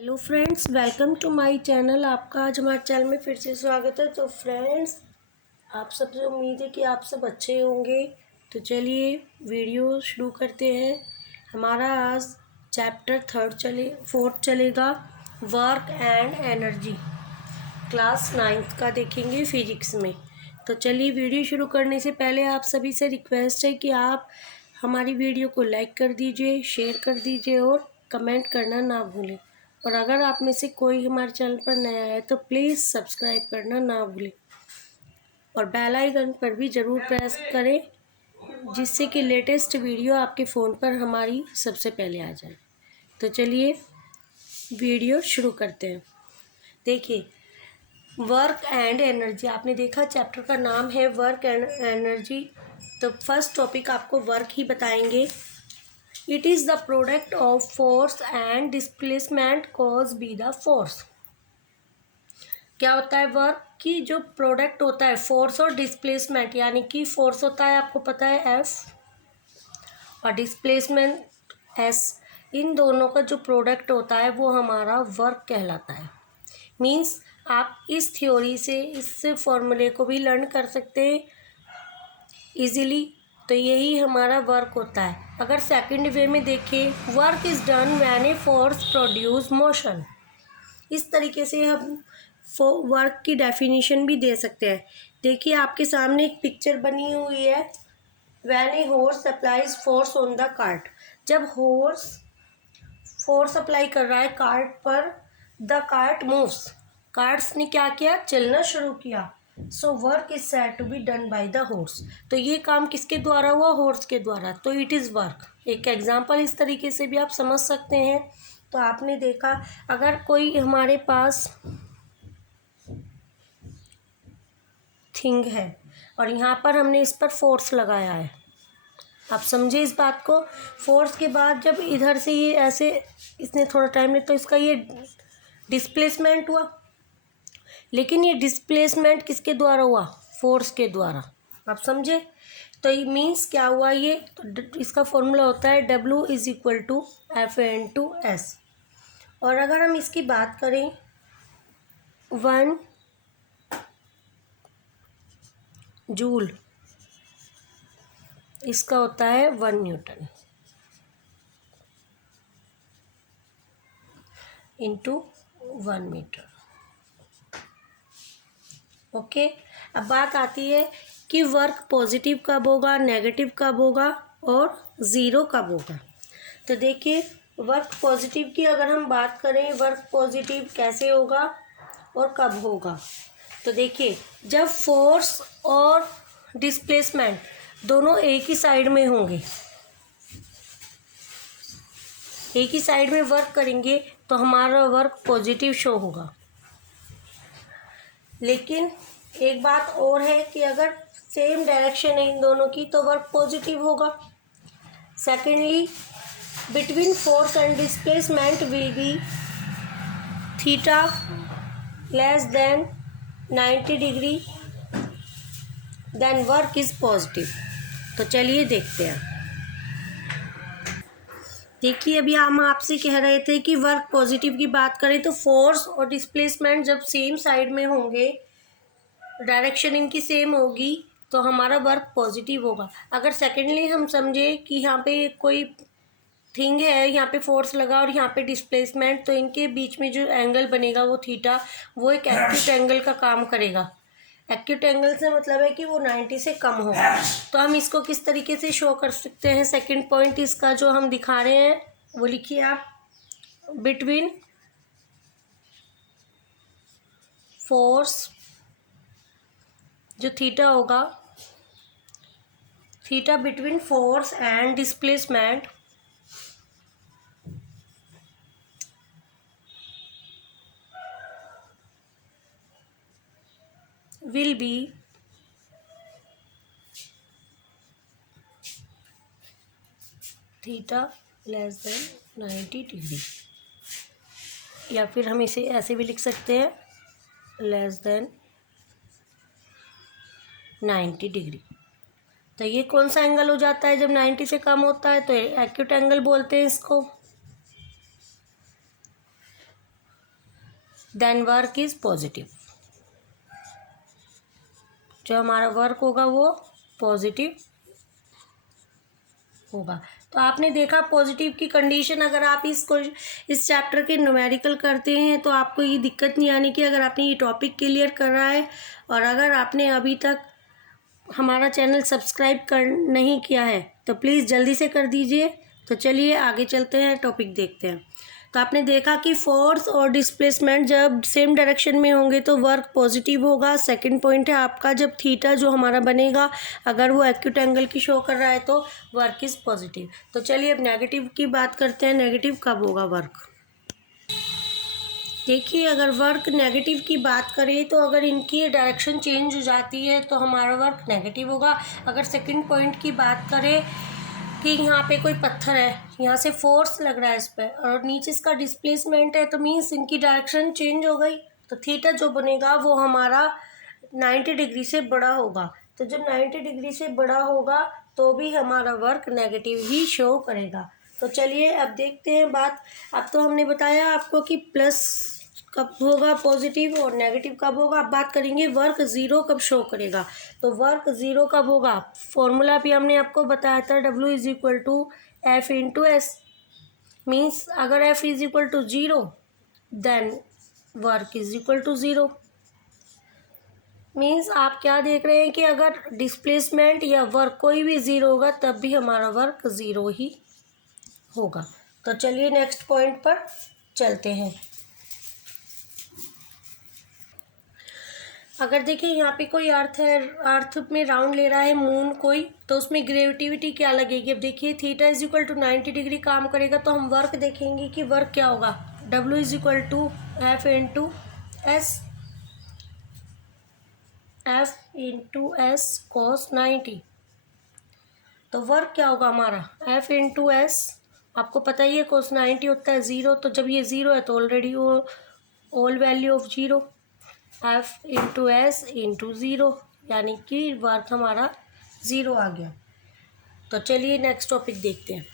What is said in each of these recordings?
Hello friends, welcome to my channel. आपका आज हमारे चैनल में फिर से स्वागत है। तो फ्रेंड्स, आप सबसे उम्मीद है कि आप सब अच्छे होंगे। तो चलिए वीडियो शुरू करते हैं। हमारा आज चैप्टर फोर्थ चलेगा, work and energy. Class 9th का देखेंगे फिजिक्स में। तो चलिए वीडियो शुरू करने से पहले आप सभी से रिक्वेस्ट है कि आप हमारी वीडियो को लाइक कर दीजिए, शेयर कर दीजिए और कमेंट करना ना भूलें। और अगर आप में से कोई हमारे चैनल पर नया है तो प्लीज़ सब्सक्राइब करना ना भूलें और बेल आइकन पर भी ज़रूर प्रेस करें, जिससे कि लेटेस्ट वीडियो आपके फ़ोन पर हमारी सबसे पहले आ जाए। तो चलिए वीडियो शुरू करते हैं। देखिए, वर्क एंड एनर्जी, आपने देखा चैप्टर का नाम है वर्क एंड एनर्जी। तो फर्स्ट टॉपिक आपको वर्क ही बताएंगे। It is the product of force and displacement cause be the force. क्या होता है वर्क की जो प्रोडक्ट होता है फोर्स और डिस्प्लेसमेंट, यानी कि फोर्स होता है आपको पता है एफ और डिस्प्लेसमेंट एस। इन दोनों का जो प्रोडक्ट होता है वो हमारा वर्क कहलाता है। मीन्स आप इस थ्योरी से इस फॉर्मूले को भी लर्न कर सकते हैं इजीली। तो यही हमारा वर्क होता है। अगर सेकंड वे में देखें, work is done when a force produce motion. इस तरीके से हम वर्क की डेफिनेशन भी दे सकते हैं। देखिए आपके सामने एक पिक्चर बनी हुई है। When a horse applies force on the cart. जब हॉर्स फोर्स अप्लाई कर रहा है कार्ट पर, द कार्ट मूव्स। कार्ट्स ने क्या किया, चलना शुरू किया। So work is said to be done by the horse. तो ये काम किसके द्वारा हुआ, हॉर्स के द्वारा। तो इट इज़ वर्क। एक एग्जांपल इस तरीके से भी आप समझ सकते हैं। तो आपने देखा, अगर कोई हमारे पास थिंग है और यहाँ पर हमने इस पर फोर्स लगाया है, आप समझे इस बात को। फोर्स के बाद जब इधर से ये ऐसे इसने थोड़ा टाइम लिया तो इसका ये डिस्प्लेसमेंट हुआ। लेकिन ये डिस्प्लेसमेंट किसके द्वारा हुआ, फोर्स के द्वारा। आप समझे। तो ये मीन्स क्या हुआ, ये तो इसका फॉर्मूला होता है W=F(N)/S। और अगर हम इसकी बात करें 1 जूल, इसका होता है 1 न्यूटन इंटू 1 मीटर। ओके। अब बात आती है कि वर्क पॉजिटिव कब होगा, नेगेटिव कब होगा और ज़ीरो कब होगा। तो देखिए, वर्क पॉजिटिव की अगर हम बात करें, वर्क पॉजिटिव कैसे होगा और कब होगा। तो देखिए, जब फोर्स और डिस्प्लेसमेंट दोनों एक ही साइड में होंगे, एक ही साइड में वर्क करेंगे तो हमारा वर्क पॉजिटिव शो होगा। लेकिन एक बात और है कि अगर सेम डायरेक्शन है इन दोनों की तो वर्क पॉजिटिव होगा। Secondly, between force and displacement will be theta less than 90 degree, then work is positive. तो चलिए देखते हैं। देखिए, अभी हम आपसे कह रहे थे कि वर्क पॉजिटिव की बात करें तो फोर्स और डिस्प्लेसमेंट जब सेम साइड में होंगे, डायरेक्शन इनकी सेम होगी, तो हमारा वर्क पॉजिटिव होगा। अगर सेकेंडली हम समझे कि यहाँ पे कोई थिंग है, यहाँ पे फोर्स लगा और यहाँ पे डिस्प्लेसमेंट, तो इनके बीच में जो एंगल बनेगा वो थीटा, वो एक एक्यूट एंगल का काम करेगा। एक्यूट एंगल से मतलब है कि वो 90 से कम होगा। तो हम इसको किस तरीके से शो कर सकते हैं, सेकंड पॉइंट इसका जो हम दिखा रहे हैं वो लिखिए आप। बिटवीन फोर्स, जो थीटा होगा, theta between force and displacement will be theta less than 90 degree, या फिर हम इसे ऐसे भी लिख सकते हैं लेस देन 90 डिग्री। तो ये कौन सा एंगल हो जाता है जब 90 से कम होता है, तो एक्यूट एंगल बोलते हैं इसको। Then work is positive. जो हमारा वर्क होगा वो पॉजिटिव होगा। तो आपने देखा पॉजिटिव की कंडीशन, अगर आप इस चैप्टर के न्यूमेरिकल करते हैं तो आपको ये दिक्कत नहीं आने की, अगर आपने ये टॉपिक क्लियर कर रहा है। और अगर आपने अभी तक हमारा चैनल सब्सक्राइब नहीं किया है तो प्लीज़ जल्दी से कर दीजिए। तो चलिए आगे चलते हैं, टॉपिक देखते हैं। तो आपने देखा कि फोर्स और डिस्प्लेसमेंट जब सेम डायरेक्शन में होंगे तो वर्क पॉजिटिव होगा। सेकंड पॉइंट है आपका, जब थीटा जो हमारा बनेगा अगर वो एक्यूट एंगल की शो कर रहा है तो वर्क इज़ पॉजिटिव। तो चलिए अब नेगेटिव की बात करते हैं, नेगेटिव कब होगा वर्क। देखिए अगर वर्क नेगेटिव की बात करें तो अगर इनकी डायरेक्शन चेंज हो जाती है तो हमारा वर्क नेगेटिव होगा। अगर सेकंड पॉइंट की बात करें कि यहाँ पे कोई पत्थर है, यहाँ से फोर्स लग रहा है इस पर और नीचे इसका डिस्प्लेसमेंट है, तो मीन्स इनकी डायरेक्शन चेंज हो गई, तो थीटा जो बनेगा वो हमारा 90 डिग्री से बड़ा होगा। तो जब 90 डिग्री से बड़ा होगा तो भी हमारा वर्क नेगेटिव ही शो करेगा। तो चलिए अब देखते हैं बात। अब तो हमने बताया आपको कि प्लस कब होगा पॉजिटिव और नेगेटिव कब होगा। अब बात करेंगे वर्क ज़ीरो कब शो करेगा। तो वर्क ज़ीरो कब होगा, फॉर्मूला भी हमने आपको बताया था, W is equal to F into S. Means अगर F is equal to zero then work is equal to zero. Means आप क्या देख रहे हैं कि अगर डिस्प्लेसमेंट या वर्क कोई भी ज़ीरो होगा तब भी हमारा वर्क ज़ीरो ही होगा। तो चलिए नेक्स्ट पॉइंट पर चलते हैं। अगर देखिए यहाँ पे कोई अर्थ है, अर्थ में राउंड ले रहा है मून कोई, तो उसमें ग्रेविटिविटी क्या लगेगी। अब देखिए theta is equal to 90 degree काम करेगा तो हम वर्क देखेंगे कि वर्क क्या होगा। W is equal to F into S, F into S cos 90। तो वर्क क्या होगा हमारा एफ इंटू एस, आपको पता ही है कॉस 90 होता है ज़ीरो, तो जब ये ज़ीरो है तो ऑलरेडी वो all value of zero, F into S into zero, यानी कि वर्क हमारा ज़ीरो आ गया। तो चलिए नेक्स्ट टॉपिक देखते हैं।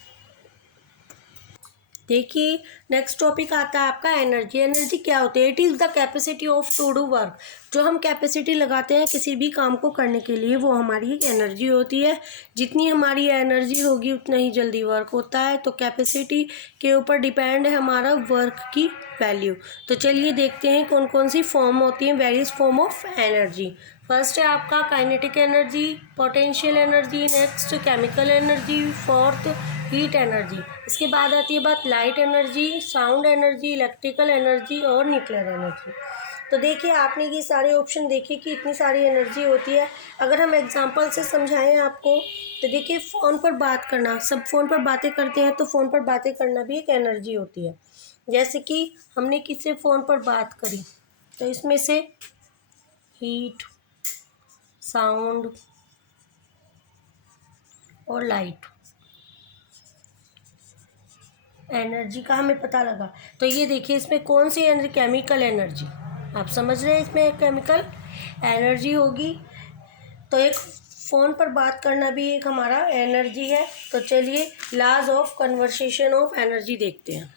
देखिए नेक्स्ट टॉपिक आता है आपका एनर्जी। एनर्जी क्या होती है, it is the capacity of to do work. जो हम कैपेसिटी लगाते हैं किसी भी काम को करने के लिए वो हमारी एक एनर्जी होती है। जितनी हमारी एनर्जी होगी उतना ही जल्दी वर्क होता है। तो कैपेसिटी के ऊपर डिपेंड है हमारा वर्क की वैल्यू। तो चलिए देखते हैं कौन कौन सी फॉर्म होती हैं, various form of energy. First है आपका kinetic energy, potential energy, next chemical energy, fourth heat energy. इसके बाद आती है बात light energy, sound energy, electrical energy और न्यूक्लियर एनर्जी। तो देखिए आपने ये सारे ऑप्शन देखे कि इतनी सारी एनर्जी होती है। अगर हम एग्जांपल से समझाएं आपको तो देखिए फ़ोन पर बात करना, सब फ़ोन पर बातें करते हैं तो फ़ोन पर बातें करना भी एक एनर्जी होती है। जैसे कि हमने किसी फ़ोन पर बात करी तो इसमें से हीट, साउंड और लाइट एनर्जी का हमें पता लगा। तो ये देखिए इसमें कौन सी एनर्जी, केमिकल एनर्जी, आप समझ रहे हैं इसमें केमिकल एनर्जी होगी। तो एक फ़ोन पर बात करना भी एक हमारा एनर्जी है। तो चलिए laws of conversation of energy देखते हैं।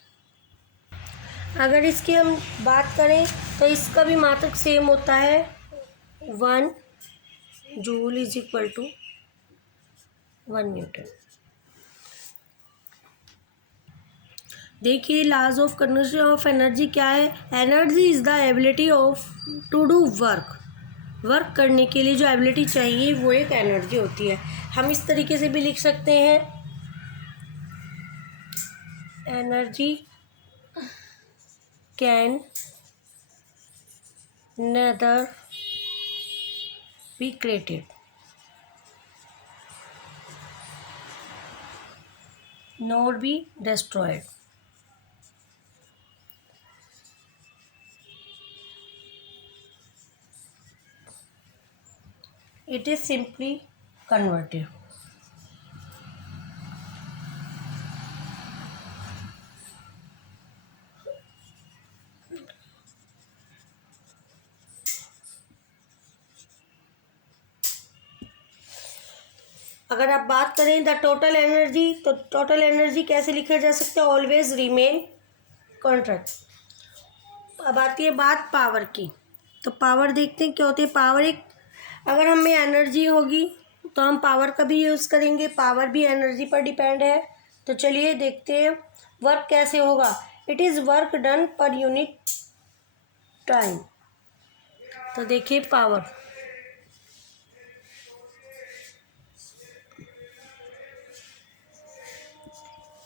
अगर इसकी हम बात करें तो इसका भी मात्रक सेम होता है, 1 joule is equal to 1 newton. देखिए laws of conversation of energy क्या है, energy is the ability of to do work. Work करने के लिए जो एबिलिटी चाहिए वो एक एनर्जी होती है। हम इस तरीके से भी लिख सकते हैं, energy can nether be created nor be destroyed. It is simply converted. अगर आप बात करें द टोटल एनर्जी, तो टोटल एनर्जी कैसे लिखा जा सकता है, ऑलवेज रिमेन कॉन्ट्रैक्ट। अब आती है बात पावर की। तो पावर देखते हैं क्या होती है। पावर एक, अगर हमें एनर्जी होगी तो हम पावर का भी यूज़ करेंगे, पावर भी एनर्जी पर डिपेंड है। तो चलिए देखते हैं वर्क कैसे होगा। It is work done per unit time. तो देखिए power,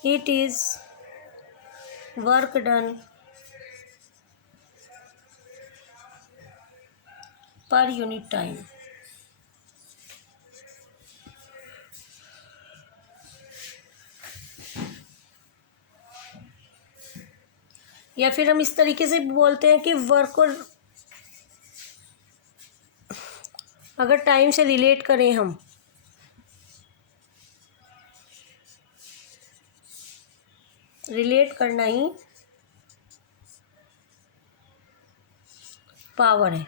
it is work done per unit time. या फिर हम इस तरीके से बोलते हैं कि वर्क को अगर टाइम से रिलेट करें हम, रिलेट करना ही पावर है।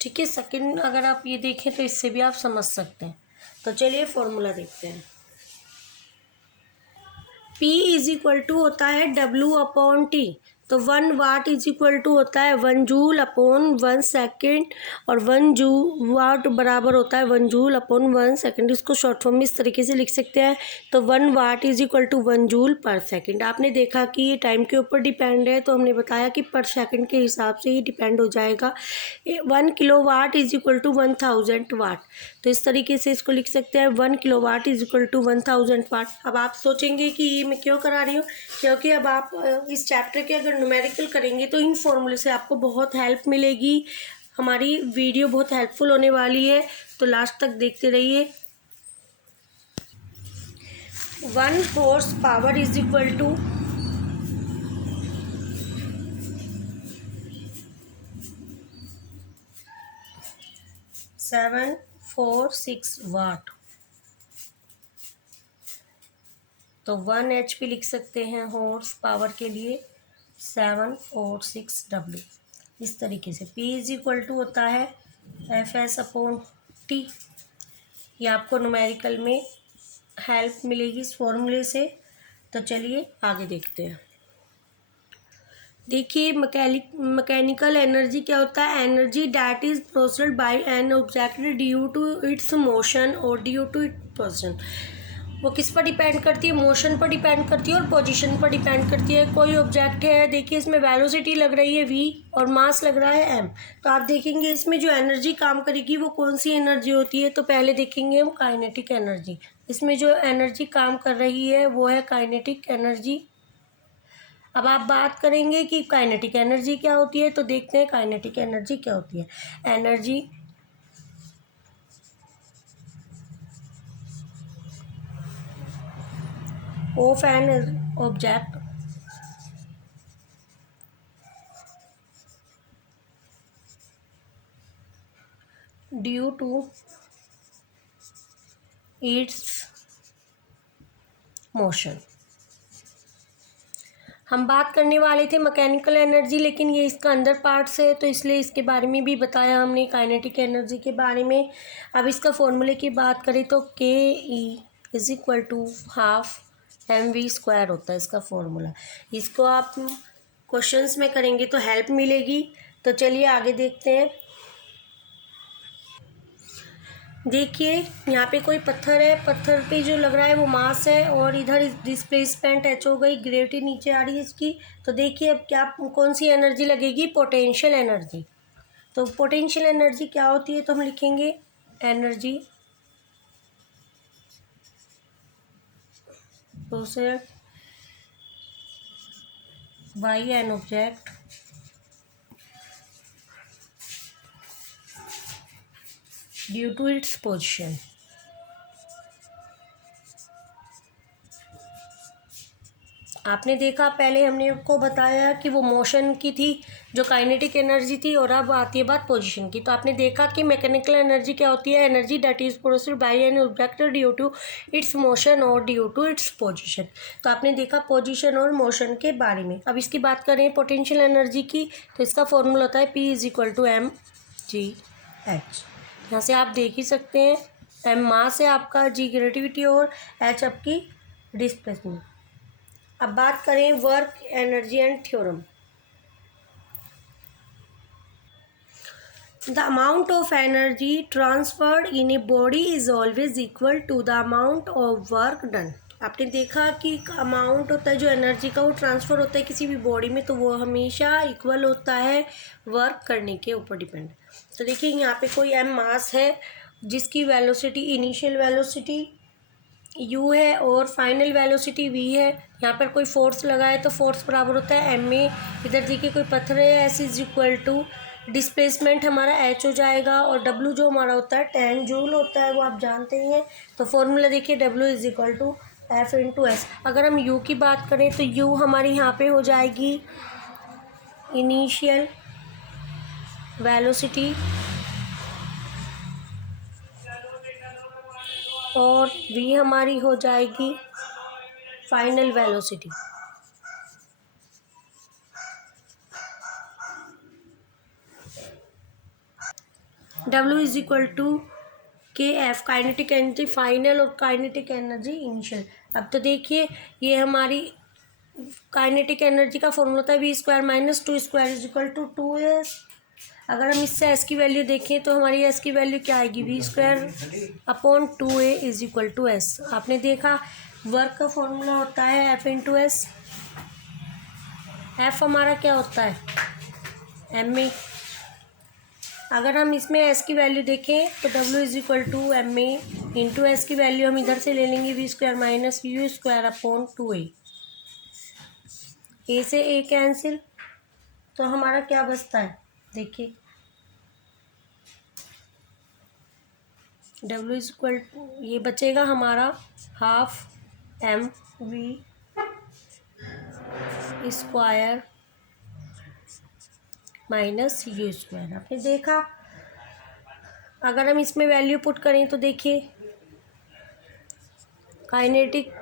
ठीक है, सेकंड अगर आप ये देखें तो इससे भी आप समझ सकते हैं। तो चलिए फॉर्मूला देखते हैं। P इज इक्वल टू होता है W/T। तो 1 वाट इज इक्वल टू होता है 1 जूल अपॉन 1 सेकेंड, और 1 जू वाट बराबर होता है 1 जूल अपॉन 1 सेकेंड। इसको शॉर्ट फॉर्म में इस तरीके से लिख सकते हैं। तो 1 watt is equal to 1 joule per second. आपने देखा कि ये टाइम के ऊपर डिपेंड है, तो हमने बताया कि पर सेकेंड के हिसाब से ही डिपेंड हो जाएगा। 1 kilowatt is equal to 1000 watt. तो इस तरीके से इसको लिख सकते हैं 1 kilowatt is equal to 1000 watt. अब आप सोचेंगे कि ये मैं क्यों करा रही हूँ, क्योंकि अब आप इस चैप्टर के अगर न्यूमेरिकल करेंगे तो इन फॉर्मूले से आपको बहुत हेल्प मिलेगी। हमारी वीडियो बहुत हेल्पफुल होने वाली है, तो लास्ट तक देखते रहिए। 1 horsepower is equal to 746 watt. तो 1 HP लिख सकते हैं हॉर्स पावर के लिए, 746 W। इस तरीके से P इज इक्वल टू होता है Fs/T। ये आपको न्यूमेरिकल में हेल्प मिलेगी इस फॉर्मूले से। तो चलिए आगे देखते हैं। देखिए मैकेनिकल एनर्जी क्या होता है। Energy that is produced by an object due to its motion और ड्यू टू इट्स पोजीशन। वो किस पर डिपेंड करती है, मोशन पर डिपेंड करती है और पोजीशन पर डिपेंड करती है। कोई ऑब्जेक्ट है, देखिए इसमें वेलोसिटी लग रही है v और मास लग रहा है m। तो आप देखेंगे इसमें जो एनर्जी काम करेगी वो कौन सी एनर्जी होती है। तो पहले देखेंगे हम काइनेटिक एनर्जी। इसमें जो एनर्जी काम कर रही है वो है काइनेटिक एनर्जी। अब आप बात करेंगे कि काइनेटिक एनर्जी क्या होती है, तो देखते हैं काइनेटिक एनर्जी क्या होती है। Energy of an object due to its motion. हम बात करने वाले थे मैकेनिकल एनर्जी, लेकिन ये इसका अंदर पार्ट्स है, तो इसलिए इसके बारे में भी बताया हमने काइनेटिक एनर्जी के बारे में। अब इसका फॉर्मूले की बात करें तो KE is equal to ½ mv² होता है इसका फॉर्मूला। इसको आप क्वेश्चंस में करेंगे तो हेल्प मिलेगी। तो चलिए आगे देखते हैं। देखिए यहाँ पे कोई पत्थर है, पत्थर पे जो लग रहा है वो मास है, और इधर डिस्प्लेसमेंट h हो गई, ग्रेविटी नीचे आ रही है इसकी। तो देखिए अब क्या कौन सी एनर्जी लगेगी, पोटेंशियल एनर्जी। तो पोटेंशियल एनर्जी क्या होती है, तो हम लिखेंगे energy produced by an object due to its position. आपने देखा पहले हमने आपको बताया कि वो मोशन की थी जो काइनेटिक एनर्जी थी, और अब आती है बात पोजीशन की। तो आपने देखा कि मैकेनिकल एनर्जी क्या होती है, energy that is produced by an object due to its motion और ड्यू टू इट्स पोजीशन। तो आपने देखा पोजीशन और मोशन के बारे में। अब इसकी बात करें पोटेंशियल एनर्जी की, तो इसका फॉर्मूला होता है P is equal to mgh। यहाँ से आप देख ही सकते हैं, m मास है आपका, g ग्रेविटी और h आपकी डिस्प्लेसमेंट। अब बात करें work, energy and theorem. The amount of energy transferred in a body is always equal to the amount of work done। आपने देखा कि अमाउंट होता है जो एनर्जी का, वो ट्रांसफ़र होता है किसी भी बॉडी में, तो वो हमेशा इक्वल होता है वर्क करने के ऊपर डिपेंड। तो देखिए यहाँ पे कोई एम मास है जिसकी वेलोसिटी, इनिशियल वेलोसिटी u है और फाइनल वेलोसिटी v है। यहाँ पर कोई फोर्स लगा है तो फोर्स बराबर होता है एम ए। इधर देखिए कोई पत्थर है, S is equal to displacement हमारा h हो जाएगा, और w जो हमारा होता है 10 जूल होता है, वो आप जानते ही हैं। तो फॉर्मूला देखिए w is equal to F into S. अगर हम u की बात करें तो u हमारी यहाँ पे हो जाएगी इनिशियल वेलोसिटी, और v हमारी हो जाएगी final velocity. W is equal to K F kinetic energy final और काइनेटिक एनर्जी इनिशियल। अब तो देखिए ये हमारी काइनेटिक एनर्जी का फॉर्मूला होता है v square minus two square is equal to 2s। अगर हम इससे एस की वैल्यू देखें तो हमारी एस की वैल्यू क्या आएगी, v square upon 2a is equal to S. आपने देखा वर्क का फॉर्मूला होता है एफ इंटू एस। एफ हमारा क्या होता है, एम ए। अगर हम इसमें एस की वैल्यू देखें तो W is equal to M A into S की वैल्यू हम इधर से ले लेंगे v square minus u square upon 2a। A से ए कैंसिल, तो हमारा क्या बचता है, देखिए W इज इक्वल टू, ये बचेगा हमारा half M v square minus u square. आपने देखा अगर हम इसमें वैल्यू पुट करें तो देखिए kinetic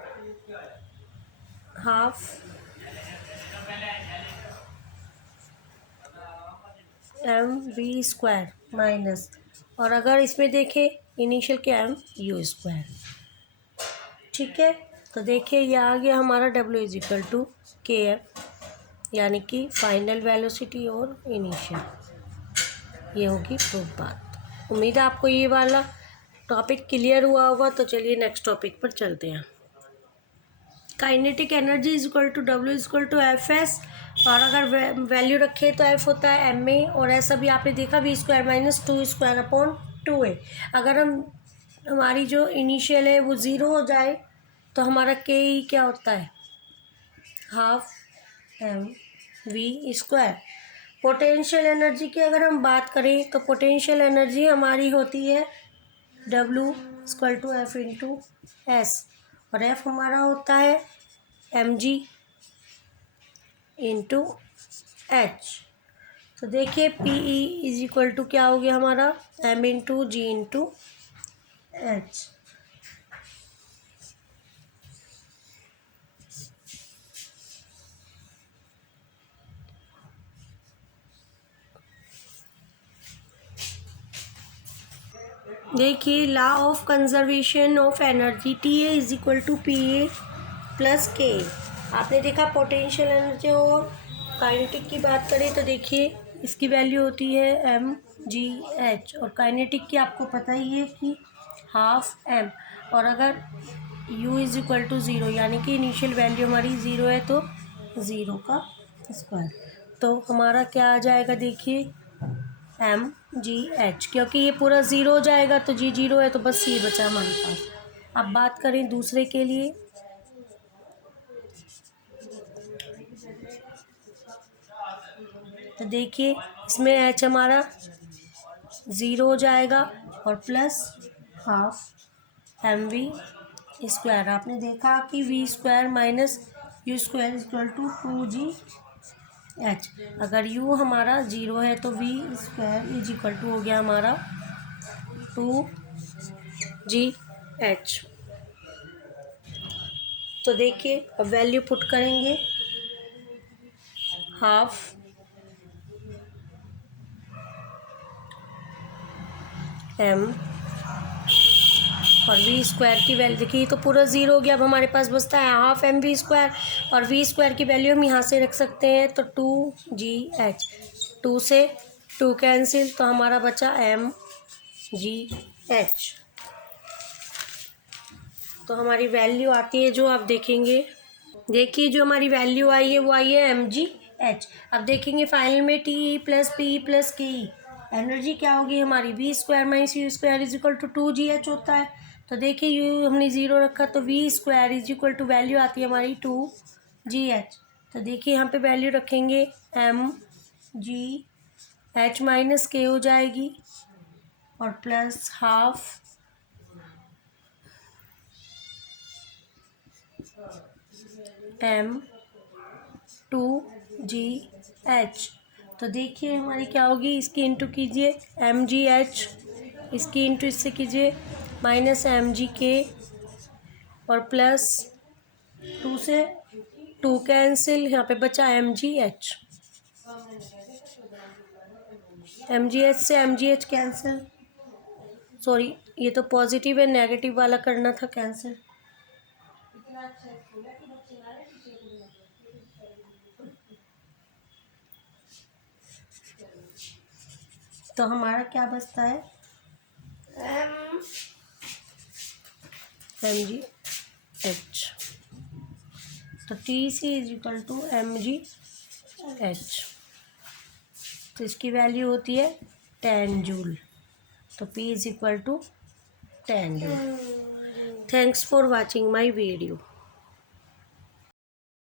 half M v square minus, और अगर इसमें देखें इनिशियल क्या एम यू स्क्वायर। ठीक है, तो देखिए ये आ गया हमारा W is equal to K F, यानी कि फाइनल वेलोसिटी और इनिशियल। ये होगी प्रूफ बात। उम्मीद है आपको ये वाला टॉपिक क्लियर हुआ होगा। तो चलिए नेक्स्ट टॉपिक पर चलते हैं। Kinetic energy is equal to W is equal to F S, और अगर वैल्यू रखे तो F होता है एम ए, और ऐसा भी आपने देखा v square minus two square upon 2a। अगर हमारी जो इनिशियल है वो ज़ीरो हो जाए तो हमारा के ई क्या होता है, half M v square. Potential energy की अगर हम बात करें तो पोटेंशियल एनर्जी हमारी होती है W equal to F into S, और F हमारा होता है एम जी इंटू एच। तो देखिए P E is equal to क्या हो गया हमारा, M into G into H. देखिए law of conservation of energy, T A is equal to P A plus K. आपने देखा पोटेंशियल एनर्जी और काइनेटिक की बात करें तो देखिए इसकी वैल्यू होती है एम जी एच, और काइनेटिक की आपको पता ही है कि हाफ एम। और अगर u is equal to zero, यानी कि इनिशियल वैल्यू हमारी ज़ीरो है, तो ज़ीरो का स्क्वायर, तो हमारा क्या आ जाएगा, देखिए एम जी एच। क्योंकि ये पूरा ज़ीरो हो जाएगा तो जी जीरो है, तो बस ये बचा हमारे पास। अब बात करें दूसरे के लिए, तो देखिए इसमें एच हमारा ज़ीरो हो जाएगा और plus half M v square. आपने देखा कि v square minus u square equal to 2g H. अगर u हमारा ज़ीरो है तो v square is equal to हो गया हमारा 2g एच। तो देखिए अब वैल्यू पुट करेंगे, हाफ एम और वी स्क्वायर की वैल्यू देखिए तो पूरा ज़ीरो हो गया। अब हमारे पास बचता है हाफ एम वी स्क्वायर, और वी स्क्वायर की वैल्यू हम यहाँ से रख सकते हैं तो 2GH, 2 से 2 कैंसिल, तो हमारा बचा MGH। तो हमारी वैल्यू आती है जो आप देखेंगे, देखिए जो हमारी वैल्यू आई है वो आई है MGH। अब देखेंगे फाइनल में T plus P plus K, energy क्या होगी हमारी, v square minus u square is equal to 2GH होता है। तो देखिए यू हमने ज़ीरो रखा तो v square is equal to value आती है हमारी 2GH। तो देखिए यहाँ पे वैल्यू रखेंगे MGH माइनस K हो जाएगी, और प्लस हाफ M2GH। तो देखिए हमारी क्या होगी, इसकी इंटू कीजिए MGH, इसकी इंटू इससे कीजिए माइनस MGK, और प्लस 2 से 2 कैंसिल, यहाँ पे बचा MGH। MGH से MGH कैंसिल, सॉरी ये तो पॉजिटिव है, नेगेटिव वाला करना था कैंसिल। तो हमारा क्या बचता है MGH। तो TC is equal to MGH, तो इसकी वैल्यू होती है 10 जूल। तो P is equal to 10 joule. Thanks for watching my video.